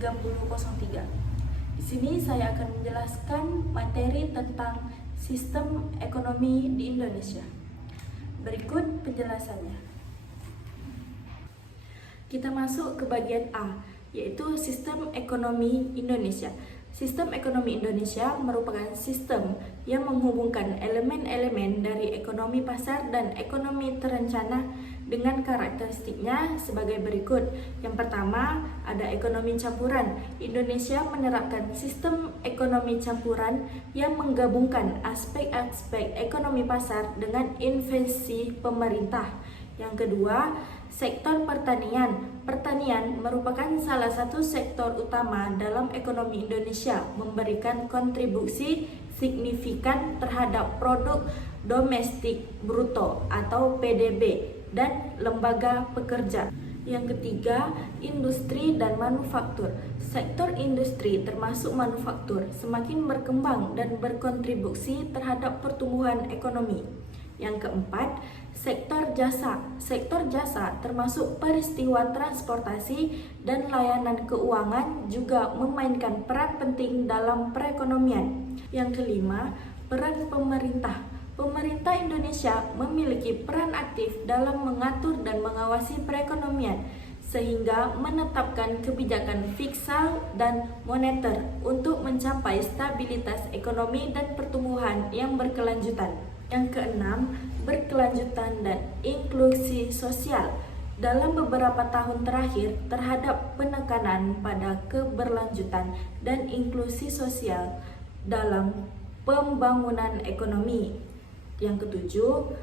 3003. Di sini saya akan menjelaskan materi tentang sistem ekonomi di Indonesia. Berikut penjelasannya. Kita masuk ke bagian A, yaitu sistem ekonomi Indonesia. Sistem ekonomi Indonesia merupakan sistem yang menghubungkan elemen-elemen dari ekonomi pasar dan ekonomi terencana dengan karakteristiknya sebagai berikut. Yang pertama, ada ekonomi campuran. Indonesia menerapkan sistem ekonomi campuran yang menggabungkan aspek-aspek ekonomi pasar dengan investasi pemerintah. Yang kedua, sektor pertanian. Pertanian merupakan salah satu sektor utama dalam ekonomi Indonesia, memberikan kontribusi signifikan terhadap produk domestik bruto atau PDB dan lembaga pekerja. Yang ketiga, industri dan manufaktur. Sektor industri termasuk manufaktur semakin berkembang dan berkontribusi terhadap pertumbuhan ekonomi. Yang keempat, sektor jasa. Sektor jasa termasuk peristiwa transportasi dan layanan keuangan juga memainkan peran penting dalam perekonomian. Yang kelima, peran pemerintah. Pemerintah Indonesia memiliki peran aktif dalam mengatur dan mengawasi perekonomian, sehingga menetapkan kebijakan fiskal dan moneter untuk mencapai stabilitas ekonomi dan pertumbuhan yang berkelanjutan. Yang keenam, berkelanjutan dan inklusi sosial. Dalam beberapa tahun terakhir terhadap penekanan pada keberlanjutan dan inklusi sosial dalam pembangunan ekonomi. Yang ketujuh,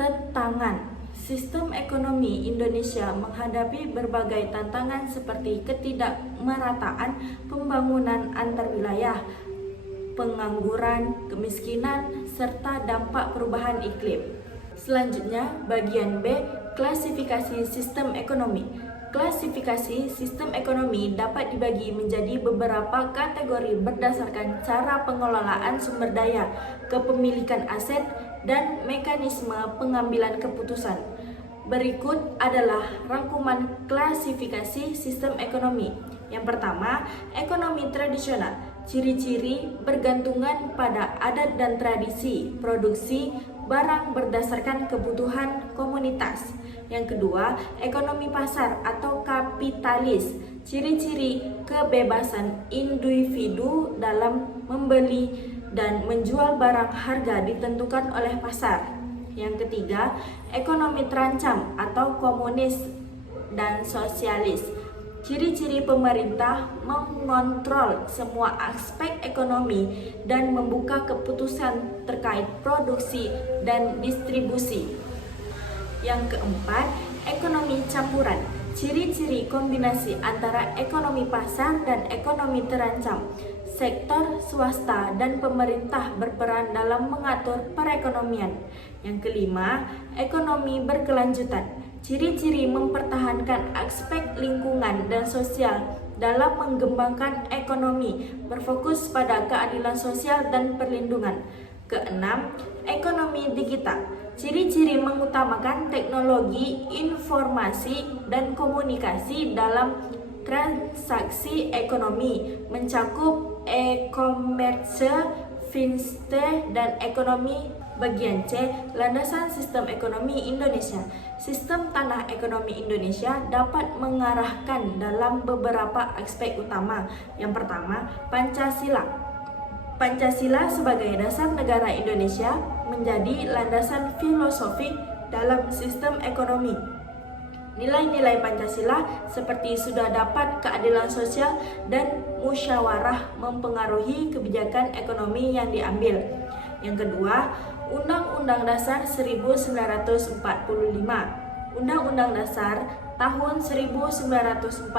tantangan. Sistem ekonomi Indonesia menghadapi berbagai tantangan seperti ketidakmerataan pembangunan antar wilayah, pengangguran, kemiskinan, serta dampak perubahan iklim. Selanjutnya, bagian B, klasifikasi sistem ekonomi. Klasifikasi sistem ekonomi dapat dibagi menjadi beberapa kategori berdasarkan cara pengelolaan sumber daya, kepemilikan aset, dan mekanisme pengambilan keputusan. Berikut adalah rangkuman klasifikasi sistem ekonomi. Yang pertama, ekonomi tradisional. Ciri-ciri bergantungan pada adat dan tradisi, produksi barang berdasarkan kebutuhan komunitas. Yang kedua, ekonomi pasar atau kapitalis. Ciri-ciri kebebasan individu dalam membeli dan menjual barang, harga ditentukan oleh pasar. Yang ketiga, ekonomi terancam atau komunis dan sosialis. Ciri-ciri pemerintah mengontrol semua aspek ekonomi dan membuka keputusan terkait produksi dan distribusi. Yang keempat, ekonomi campuran. Ciri-ciri kombinasi antara ekonomi pasar dan ekonomi terancam. Sektor swasta dan pemerintah berperan dalam mengatur perekonomian. Yang kelima, ekonomi berkelanjutan. Ciri-ciri mempertahankan aspek lingkungan dan sosial dalam mengembangkan ekonomi, berfokus pada keadilan sosial dan perlindungan. Keenam, ekonomi digital. Ciri-ciri mengutamakan teknologi, informasi, dan komunikasi dalam transaksi ekonomi, mencakup e-commerce, fintech, dan ekonomi. Bagian C, landasan sistem ekonomi Indonesia. Sistem tanah ekonomi Indonesia dapat mengarahkan dalam beberapa aspek utama. Yang pertama, Pancasila. Pancasila sebagai dasar negara Indonesia menjadi landasan filosofik dalam sistem ekonomi. Nilai-nilai Pancasila seperti sudah dapat, keadilan sosial, dan musyawarah mempengaruhi kebijakan ekonomi yang diambil. Yang kedua, Undang-Undang Dasar 1945. Undang-Undang Dasar tahun 1945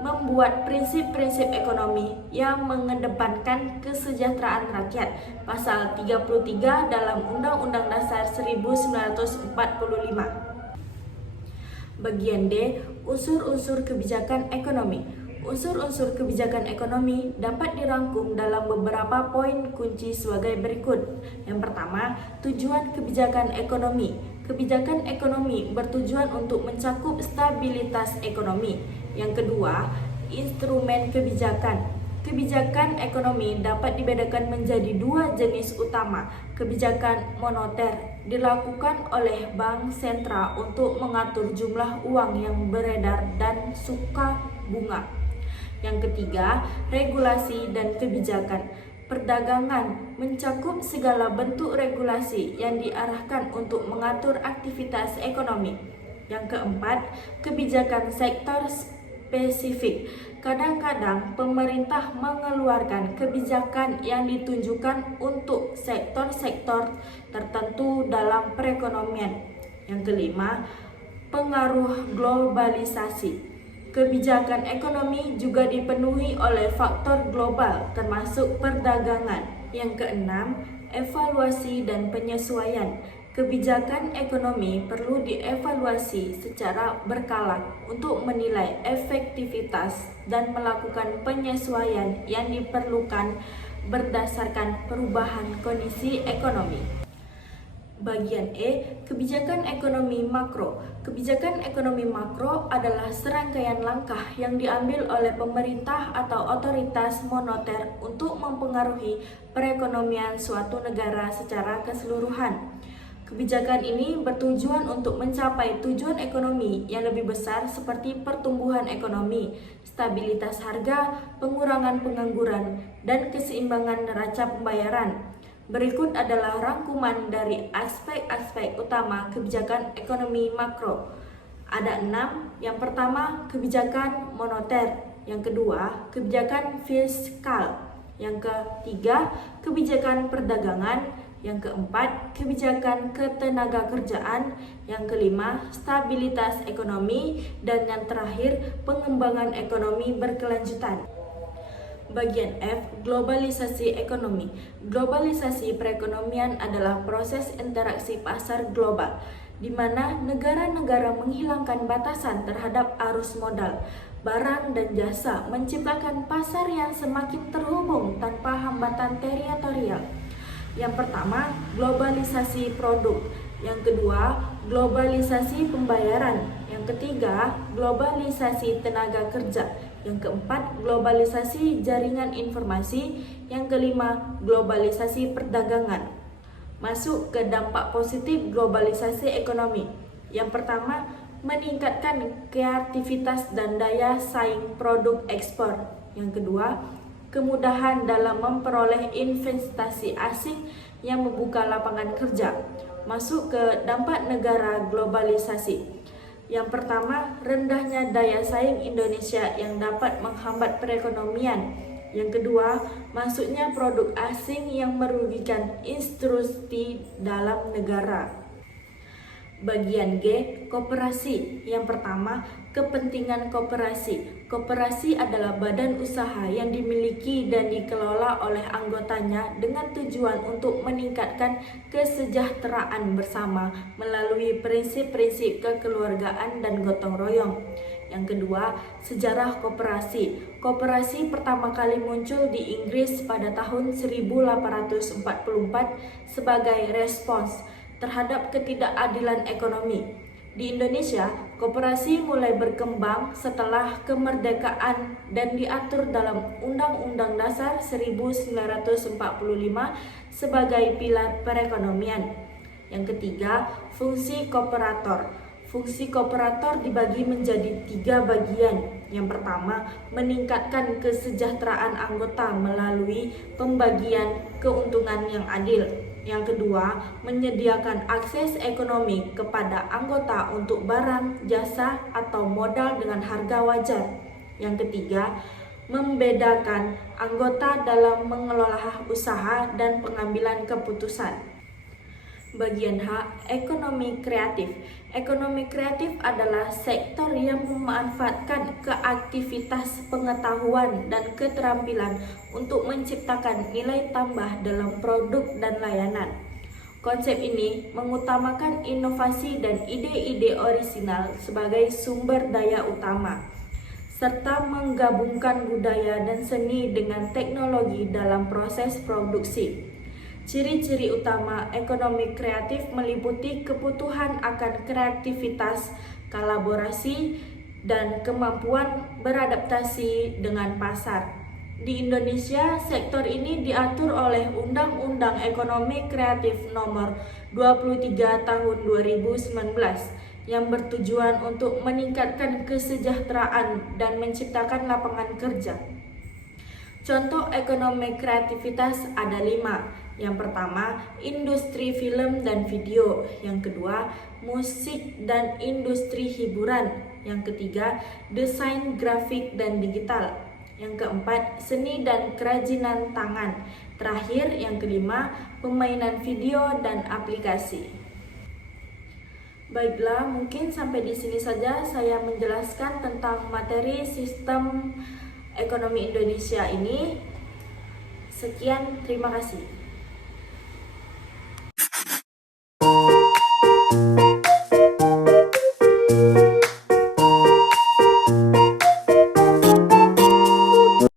membuat prinsip-prinsip ekonomi yang mengedepankan kesejahteraan rakyat. Pasal 33 dalam Undang-Undang Dasar 1945. Bagian D, unsur-unsur kebijakan ekonomi. Unsur-unsur kebijakan ekonomi dapat dirangkum dalam beberapa poin kunci sebagai berikut. Yang pertama, tujuan kebijakan ekonomi. Kebijakan ekonomi bertujuan untuk mencakup stabilitas ekonomi. Yang kedua, instrumen kebijakan. Kebijakan ekonomi dapat dibedakan menjadi dua jenis utama. Kebijakan moneter dilakukan oleh bank sentral untuk mengatur jumlah uang yang beredar dan suku bunga. Yang ketiga, regulasi dan kebijakan perdagangan mencakup segala bentuk regulasi yang diarahkan untuk mengatur aktivitas ekonomi. Yang keempat, kebijakan sektor spesifik. Kadang-kadang pemerintah mengeluarkan kebijakan yang ditunjukkan untuk sektor-sektor tertentu dalam perekonomian. Yang kelima, pengaruh globalisasi. Kebijakan ekonomi juga dipenuhi oleh faktor global termasuk perdagangan. Yang keenam, evaluasi dan penyesuaian. Kebijakan ekonomi perlu dievaluasi secara berkala untuk menilai efektivitas dan melakukan penyesuaian yang diperlukan berdasarkan perubahan kondisi ekonomi. Bagian E, kebijakan ekonomi makro. Kebijakan ekonomi makro adalah serangkaian langkah yang diambil oleh pemerintah atau otoritas moneter untuk mempengaruhi perekonomian suatu negara secara keseluruhan. Kebijakan ini bertujuan untuk mencapai tujuan ekonomi yang lebih besar seperti pertumbuhan ekonomi, stabilitas harga, pengurangan pengangguran, dan keseimbangan neraca pembayaran. Berikut adalah rangkuman dari aspek-aspek utama kebijakan ekonomi makro. Ada 6. Yang pertama, kebijakan moneter. Yang kedua, kebijakan fiskal. Yang ketiga, kebijakan perdagangan. Yang keempat, kebijakan ketenagakerjaan. Yang kelima, stabilitas ekonomi. Dan yang terakhir, pengembangan ekonomi berkelanjutan. Bagian F, globalisasi ekonomi. Globalisasi perekonomian adalah proses interaksi pasar global, di mana negara-negara menghilangkan batasan terhadap arus modal, barang dan jasa, menciptakan pasar yang semakin terhubung tanpa hambatan teritorial. Yang pertama, globalisasi produk. Yang kedua, globalisasi pembayaran. Yang ketiga, globalisasi tenaga kerja. Yang keempat, globalisasi jaringan informasi. Yang kelima, globalisasi perdagangan. Masuk ke dampak positif globalisasi ekonomi. Yang pertama, meningkatkan kreativitas dan daya saing produk ekspor. Yang kedua, kemudahan dalam memperoleh investasi asing yang membuka lapangan kerja. Masuk ke dampak negara globalisasi. Yang pertama, rendahnya daya saing Indonesia yang dapat menghambat perekonomian. Yang kedua, masuknya produk asing yang merugikan industri dalam negara. Bagian G, koperasi. Yang pertama, kepentingan koperasi. Koperasi adalah badan usaha yang dimiliki dan dikelola oleh anggotanya dengan tujuan untuk meningkatkan kesejahteraan bersama melalui prinsip-prinsip kekeluargaan dan gotong royong. Yang kedua, sejarah koperasi. Koperasi pertama kali muncul di Inggris pada tahun 1844 sebagai respons terhadap ketidakadilan ekonomi. Di Indonesia, koperasi mulai berkembang setelah kemerdekaan dan diatur dalam Undang-Undang Dasar 1945 sebagai pilar perekonomian. Yang ketiga, fungsi kooperator. Fungsi kooperator dibagi menjadi 3 bagian. Yang pertama, meningkatkan kesejahteraan anggota melalui pembagian keuntungan yang adil. Yang kedua, menyediakan akses ekonomi kepada anggota untuk barang, jasa, atau modal dengan harga wajar. Yang ketiga, membedakan anggota dalam mengelola usaha dan pengambilan keputusan. Bagian H, ekonomi kreatif. Ekonomi kreatif adalah sektor yang memanfaatkan keaktivitas pengetahuan dan keterampilan untuk menciptakan nilai tambah dalam produk dan layanan. Konsep ini mengutamakan inovasi dan ide-ide orisinal sebagai sumber daya utama, serta menggabungkan budaya dan seni dengan teknologi dalam proses produksi. Ciri-ciri utama ekonomi kreatif meliputi kebutuhan akan kreativitas, kolaborasi, dan kemampuan beradaptasi dengan pasar. Di Indonesia, sektor ini diatur oleh Undang-Undang Ekonomi Kreatif Nomor 23 Tahun 2019 yang bertujuan untuk meningkatkan kesejahteraan dan menciptakan lapangan kerja. Contoh ekonomi kreativitas ada 5. Yang pertama, industri film dan video. Yang kedua, musik dan industri hiburan. Yang ketiga, desain grafik dan digital. Yang keempat, seni dan kerajinan tangan. Terakhir, yang kelima, pemainan video dan aplikasi. Baiklah, mungkin sampai di sini saja saya menjelaskan tentang materi sistem ekonomi Indonesia ini. Sekian, terima kasih.